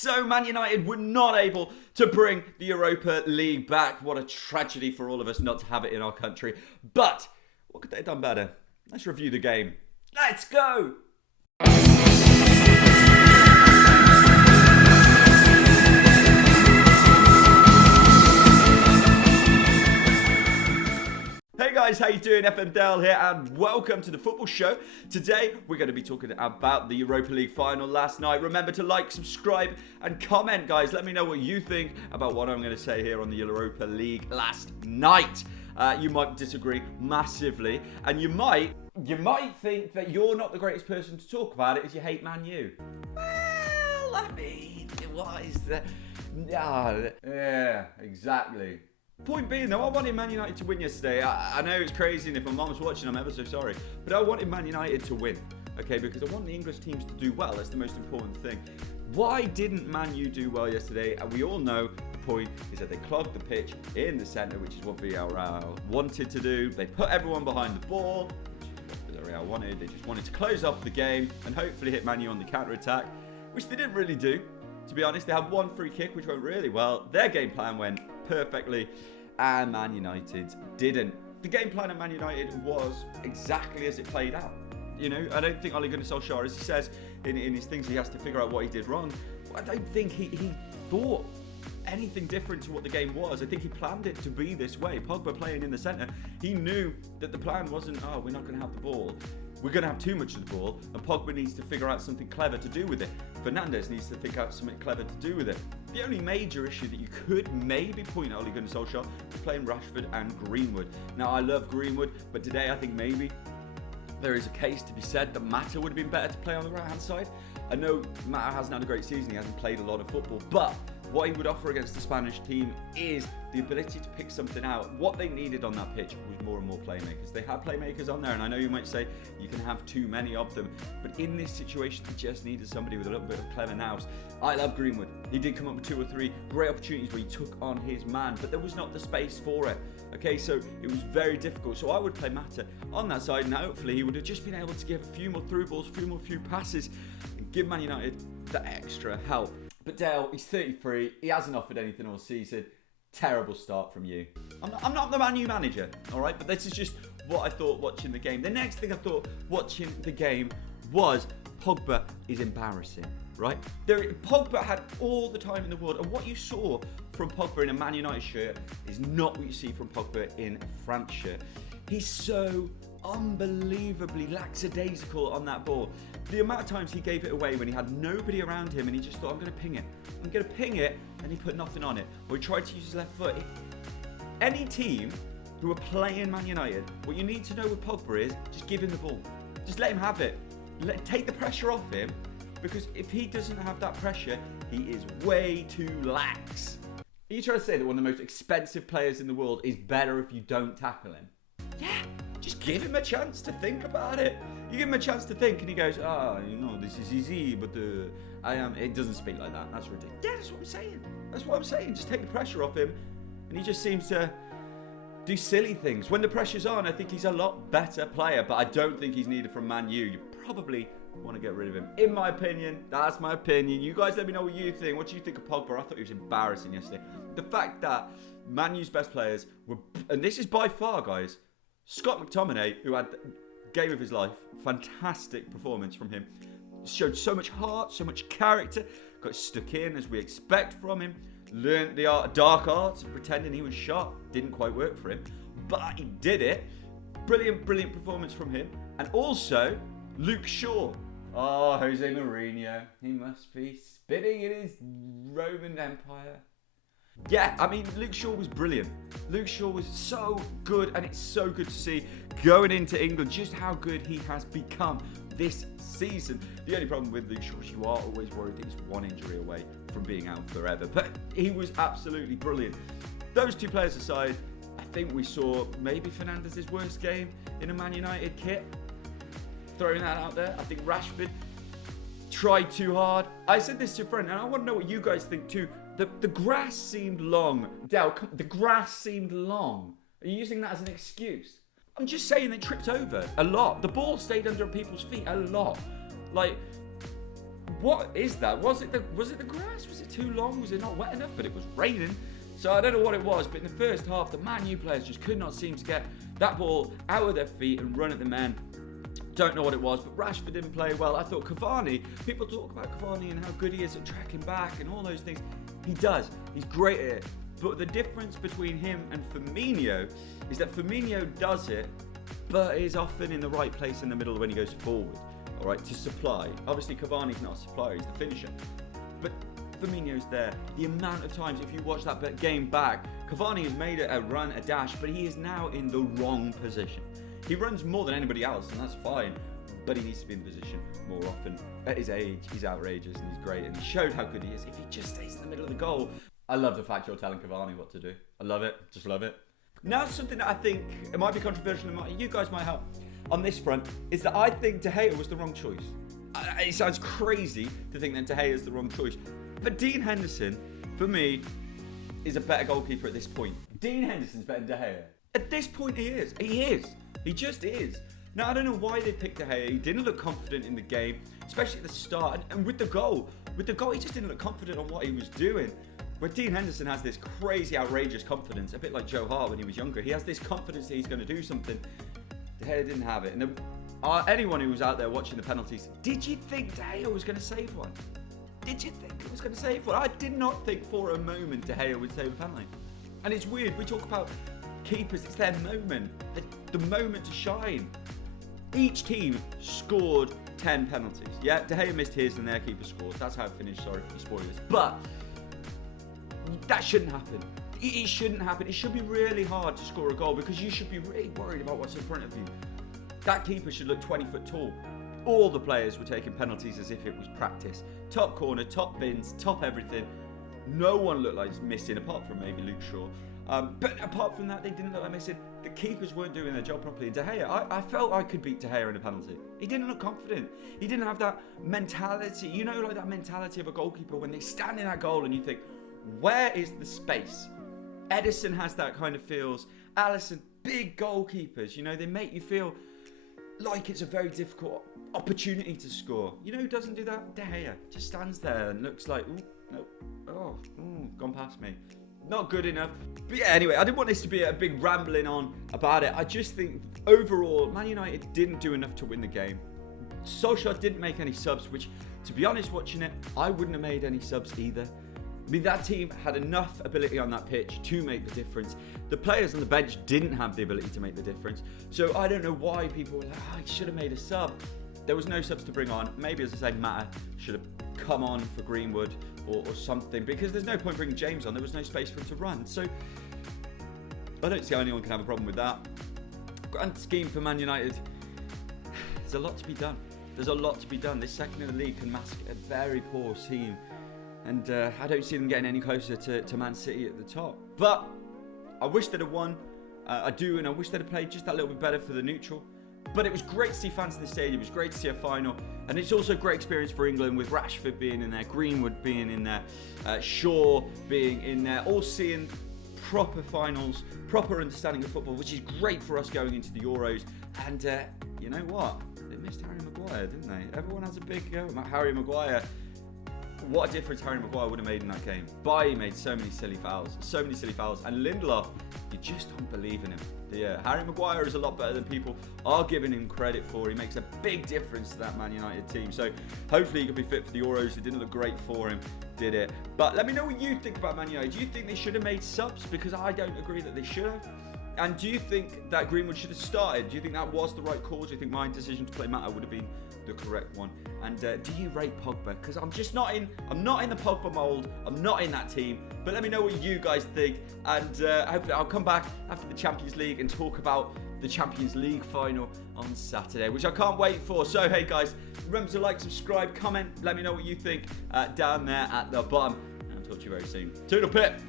So Man United were not able to bring the Europa League back. What a tragedy for all of us not to have it in our country. But what could they have done better? Let's review the game. Let's go! Hey guys, how you doing? FM Dale here and welcome to the football show. Today we're going to be talking about the Europa League final last night. Remember to like, subscribe and comment, guys. Let me know what you think about what I'm going to say here on the Europa League last night. You might disagree massively and you might think that you're not the greatest person to talk about it as you hate Man U. Well, I mean, what is that? Yeah, exactly. Point being though, I wanted Man United to win yesterday. I know it's crazy and if my mom's watching I'm ever so sorry. But I wanted Man United to win, okay? Because I want the English teams to do well. That's the most important thing. Why didn't Man U do well yesterday? And we all know the point is that they clogged the pitch in the centre, which is what Villareal wanted to do. They put everyone behind the ball, which is what Villareal wanted. They just wanted to close off the game and hopefully hit Man U on the counter-attack, which they didn't really do. To be honest, they had one free kick, which went really well. Their game plan went perfectly, and Man United didn't. The game plan of Man United was exactly as it played out. You know, I don't think Ole Gunnar Solskjaer, as he says in his things, he has to figure out what he did wrong. I don't think he thought anything different to what the game was. I think he planned it to be this way. Pogba playing in the centre, he knew that the plan wasn't, oh, we're not going to have the ball. We're going to have too much of the ball, and Pogba needs to figure out something clever to do with it. Fernandes needs to think out something clever to do with it. The only major issue that you could maybe point at Ole Gunnar Solskjaer is playing Rashford and Greenwood. Now, I love Greenwood, but today I think maybe there is a case to be said that Mata would have been better to play on the right-hand side. I know Mata hasn't had a great season, he hasn't played a lot of football, but what he would offer against the Spanish team is the ability to pick something out. What they needed on that pitch was more and more playmakers. They had playmakers on there, and I know you might say you can have too many of them, but in this situation, they just needed somebody with a little bit of clever nous. I love Greenwood. He did come up with 2 or 3 great opportunities where he took on his man, but there was not the space for it. Okay, so it was very difficult. So I would play Mata on that side, and hopefully he would have just been able to give a few more through balls, a few passes, and give Man United that extra help. But Dale, he's 33. He hasn't offered anything all season. Terrible start from you. I'm not the Man U manager, all right? But this is just what I thought watching the game. The next thing I thought watching the game was Pogba is embarrassing, right? Pogba had all the time in the world, and what you saw from Pogba in a Man United shirt is not what you see from Pogba in a France shirt. He's so unbelievably lackadaisical on that ball. The amount of times he gave it away when he had nobody around him and he just thought, I'm going to ping it, and he put nothing on it. Or he tried to use his left foot. Any team who are playing Man United, what you need to know with Pogba is just give him the ball. Just let him have it. Take the pressure off him, because if he doesn't have that pressure, he is way too lax. Are you trying to say that one of the most expensive players in the world is better if you don't tackle him? Yeah, just give him a chance to think about it. You give him a chance to think and he goes, this is easy, but it doesn't speak like that. That's ridiculous. Yeah, that's what I'm saying. Just take the pressure off him. And he just seems to do silly things. When the pressure's on, I think he's a lot better player, but I don't think he's needed from Man U. You probably want to get rid of him. In my opinion, that's my opinion. You guys let me know what you think. What do you think of Pogba? I thought he was embarrassing yesterday. The fact that Man U's best players were, and this is by far, guys, Scott McTominay, who had the game of his life, fantastic performance from him, showed so much heart, so much character, got stuck in as we expect from him, learned the dark arts of pretending he was shot, didn't quite work for him, but he did it. Brilliant performance from him. And also, Luke Shaw. Oh, Jose Mourinho, he must be spitting in his Roman Empire. Yeah, I mean, Luke Shaw was brilliant. Luke Shaw was so good, and it's so good to see going into England just how good he has become this season. The only problem with Luke Shaw is you are always worried that he's one injury away from being out forever, but he was absolutely brilliant. Those two players aside, I think we saw maybe Fernandes' worst game in a Man United kit. Throwing that out there. I think Rashford tried too hard. I said this to a friend, and I want to know what you guys think too. The grass seemed long. Dale, the grass seemed long. Are you using that as an excuse? I'm just saying they tripped over a lot. The ball stayed under people's feet a lot. Like, What is that? Was it the grass? Was it too long? Was it not wet enough? But it was raining. So I don't know what it was, but in the first half, the Man U players just could not seem to get that ball out of their feet and run at the men. Don't know what it was, but Rashford didn't play well. I thought Cavani, people talk about Cavani and how good he is at tracking back and all those things. He does. He's great at it. But the difference between him and Firmino is that Firmino does it, but is often in the right place in the middle when he goes forward, all right, to supply. Obviously, Cavani's not a supplier, he's the finisher. But Firmino's there. The amount of times, if you watch that game back, Cavani has made a run, a dash, but he is now in the wrong position. He runs more than anybody else, and that's fine, but he needs to be in position more often. At his age, he's outrageous and he's great, and he showed how good he is. If he just stays in the middle of the goal, I love the fact you're telling Cavani what to do. I love it, just love it. Now, something that I think, it might be controversial, you guys might help on this front, is that I think De Gea was the wrong choice. It sounds crazy to think that De Gea is the wrong choice, but Dean Henderson, for me, is a better goalkeeper at this point. Dean Henderson's better than De Gea. At this point, he is. He is. He just is. Now, I don't know why they picked De Gea. He didn't look confident in the game, especially at the start. And with the goal, he just didn't look confident on what he was doing. But Dean Henderson has this crazy, outrageous confidence, a bit like Joe Hart when he was younger. He has this confidence that he's going to do something. De Gea didn't have it. And anyone who was out there watching the penalties, did you think De Gea was going to save one? Did you think he was going to save one? I did not think for a moment De Gea would save a penalty. And it's weird, we talk about keepers, it's their moment, the moment to shine. Each team scored 10 penalties. Yeah, De Gea missed his and their keeper scored. That's how it finished, sorry for the spoilers. But that shouldn't happen. It shouldn't happen. It should be really hard to score a goal because you should be really worried about what's in front of you. That keeper should look 20 foot tall. All the players were taking penalties as if it was practice. Top corner, top bins, top everything. No one looked like missing apart from maybe Luke Shaw. But apart from that, they didn't look like missing. The keepers weren't doing their job properly. De Gea, I felt I could beat De Gea in a penalty. He didn't look confident. He didn't have that mentality. You know, like that mentality of a goalkeeper when they stand in that goal and you think, where is the space? Edison has that kind of feels. Alisson, big goalkeepers, you know, they make you feel like it's a very difficult opportunity to score. You know who doesn't do that? De Gea just stands there and looks like, gone past me. Not good enough. But yeah, anyway, I didn't want this to be a big rambling on about it. I just think overall, Man United didn't do enough to win the game. Solskjaer didn't make any subs, which, to be honest, watching it, I wouldn't have made any subs either. I mean, that team had enough ability on that pitch to make the difference. The players on the bench didn't have the ability to make the difference. So I don't know why people were like, I should have made a sub. There was no subs to bring on. Maybe, as I say, Mata should have come on for Greenwood or something, because there's no point bringing James on. There was no space for him to run. So I don't see how anyone can have a problem with that. Grand scheme for Man United, there's a lot to be done. There's a lot to be done. This second in the league can mask a very poor team. And I don't see them getting any closer to Man City at the top. But I wish they'd have won. I do, and I wish they'd have played just that little bit better for the neutral. But it was great to see fans in the stadium. It was great to see a final. And it's also a great experience for England with Rashford being in there, Greenwood being in there, Shaw being in there, all seeing proper finals, proper understanding of football, which is great for us going into the Euros. And you know what? They missed Harry Maguire, didn't they? Everyone has a big go at Harry Maguire. What a difference Harry Maguire would have made in that game. Bailly made so many silly fouls. And Lindelof, you just don't believe in him. Yeah, Harry Maguire is a lot better than people are giving him credit for. He makes a big difference to that Man United team. So hopefully he can be fit for the Euros. It didn't look great for him, did it? But let me know what you think about Man United. Do you think they should have made subs? Because I don't agree that they should have. And do you think that Greenwood should have started? Do you think that was the right call? Do you think my decision to play Mata would have been the correct one? And do you rate Pogba? Because I'm not in the Pogba mould. I'm not in that team. But let me know what you guys think. And hopefully I'll come back after the Champions League and talk about the Champions League final on Saturday, which I can't wait for. So hey guys, remember to like, subscribe, comment. Let me know what you think down there at the bottom. And I'll talk to you very soon. Toodle pip.